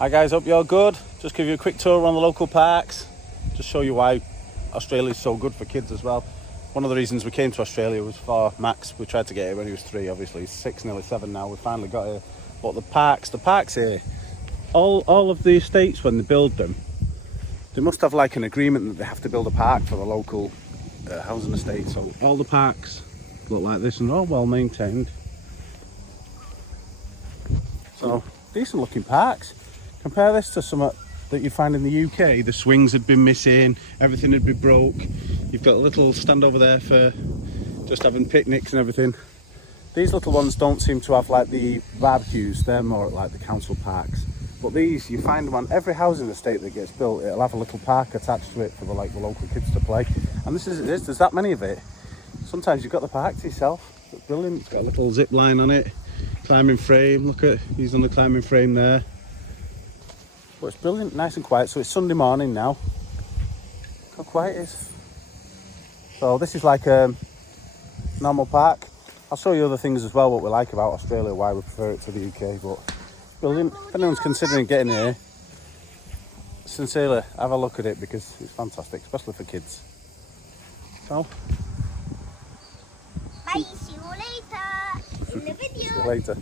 Hi guys, hope you're good. Just give you a quick tour around the local parks. Just show you why Australia is so good for kids as well. One of the reasons we came to Australia was for Max. We tried to get here when he was 3, obviously. He's 6, nearly 7 now. We finally got here. But the parks here, all of the estates, when they build them, they must have like an agreement that they have to build a park for the local housing estate. So all the parks look like this and they're all well maintained. So decent looking parks. Compare this to some that you find in the UK. The swings had been missing, everything had been broke. You've got a little stand over there for just having picnics and everything. These little ones don't seem to have like the barbecues, they're more like the council parks. But these, you find them on every housing estate that gets built, it'll have a little park attached to it for the local kids to play. And there's that many of it. Sometimes you've got the park to yourself. It's brilliant, it's got a little zip line on it, climbing frame, look at, he's on the climbing frame there. But it's brilliant, nice and quiet. So it's Sunday morning now. Look how quiet it is. So this is like a normal park. I'll show you other things as well, what we like about Australia, why we prefer it to the UK. But it's brilliant. If anyone's considering getting here, sincerely, have a look at it because it's fantastic, especially for kids. So, bye, see you later in the video. see you later.